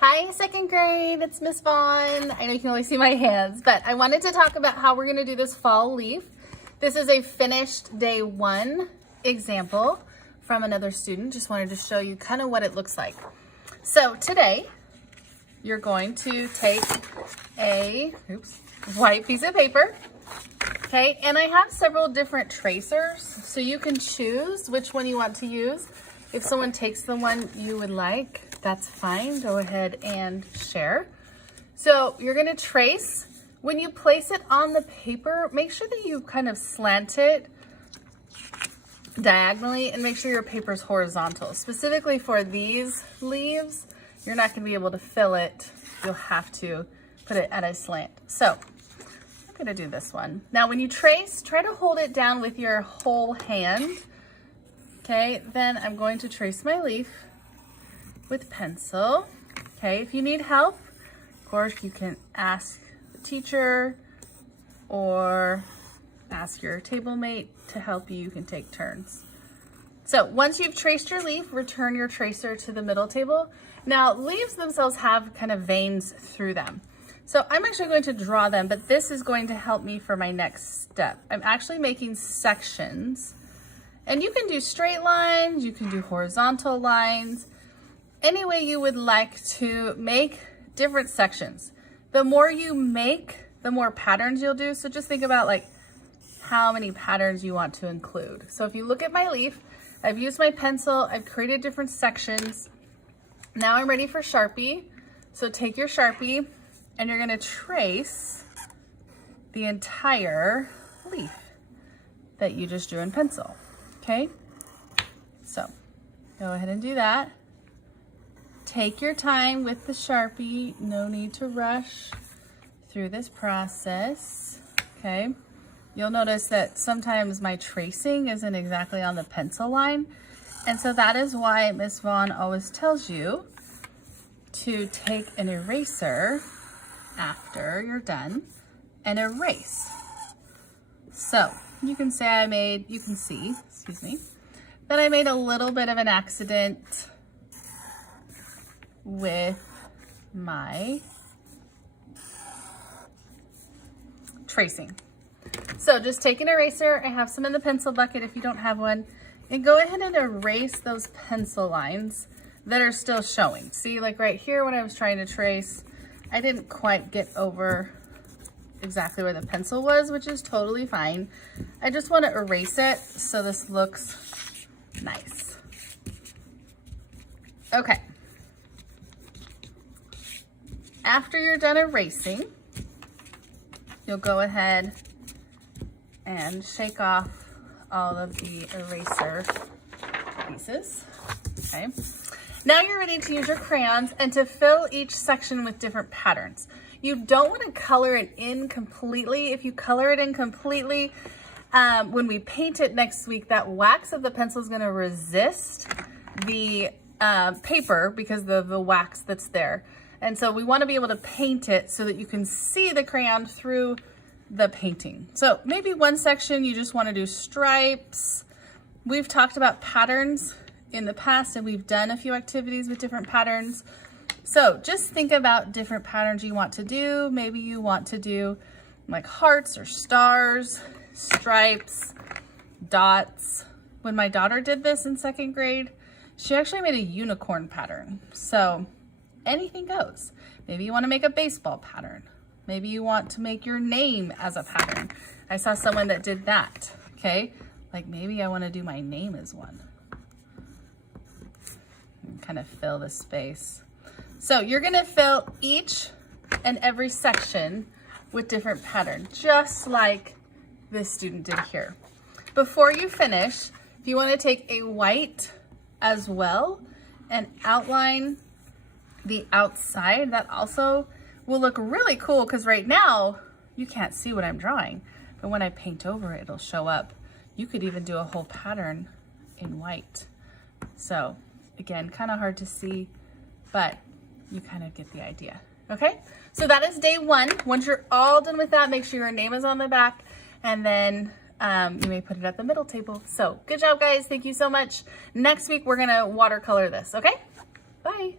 Hi, second grade, it's Miss Vaughn. I know you can only see my hands, but I wanted to talk about how we're gonna do this fall leaf. This is a finished day one example from another student. Just wanted to show you kind of what it looks like. So today, you're going to take a white piece of paper, okay? And I have several different tracers, so you can choose which one you want to use. If someone takes the one you would like, that's fine. Go ahead and share. So you're gonna trace. When you place it on the paper, make sure that you kind of slant it diagonally and make sure your paper's horizontal. Specifically for these leaves, you're not gonna be able to fill it. You'll have to put it at a slant. So I'm gonna do this one. Now when you trace, try to hold it down with your whole hand. Okay, then I'm going to trace my leaf with pencil. Okay, if you need help, of course, you can ask the teacher or ask your table mate to help you. You can take turns. So once you've traced your leaf, return your tracer to the middle table. Now, leaves themselves have kind of veins through them. So I'm actually going to draw them, but this is going to help me for my next step. I'm actually making sections. And you can do straight lines, you can do horizontal lines, any way you would like to make different sections. The more you make, the more patterns you'll do. So just think about like how many patterns you want to include. So if you look at my leaf, I've used my pencil, I've created different sections. Now I'm ready for Sharpie. So take your Sharpie and you're gonna trace the entire leaf that you just drew in pencil. Okay, so go ahead and do that. Take your time with the Sharpie. No need to rush through this process, okay? You'll notice that sometimes my tracing isn't exactly on the pencil line. And so that is why Miss Vaughn always tells you to take an eraser after you're done and erase. So you can say that I made a little bit of an accident with my tracing. So just take an eraser. I have some in the pencil bucket if you don't have one, and go ahead and erase those pencil lines that are still showing. See, like right here when I was trying to trace, I didn't quite get over exactly where the pencil was, which is totally fine. I just want to erase it so this looks nice. Okay. After you're done erasing, you'll go ahead and shake off all of the eraser pieces. Okay. Now you're ready to use your crayons and to fill each section with different patterns. You don't want to color it in completely. If you color it in completely, when we paint it next week, that wax of the pencil is going to resist the paper because of the wax that's there. And so we want to be able to paint it so that you can see the crayon through the painting. So maybe one section you just want to do stripes. We've talked about patterns in the past and we've done a few activities with different patterns. So just think about different patterns you want to do. Maybe you want to do like hearts or stars, stripes, dots. When my daughter did this in second grade, she actually made a unicorn pattern. So anything goes. Maybe you want to make a baseball pattern. Maybe you want to make your name as a pattern. I saw someone that did that, okay? Like maybe I want to do my name as one. And kind of fill the space. So you're gonna fill each and every section with different patterns, just like this student did here. Before you finish, if you wanna take a white as well and outline the outside, that also will look really cool because right now you can't see what I'm drawing, but when I paint over it, it'll show up. You could even do a whole pattern in white. So again, kind of hard to see, but you kind of get the idea. Okay, so that is day one. Once you're all done with that, make sure your name is on the back, and then you may put it at the middle table. So good job, guys. Thank you so much. Next week, we're gonna watercolor this, okay? Bye.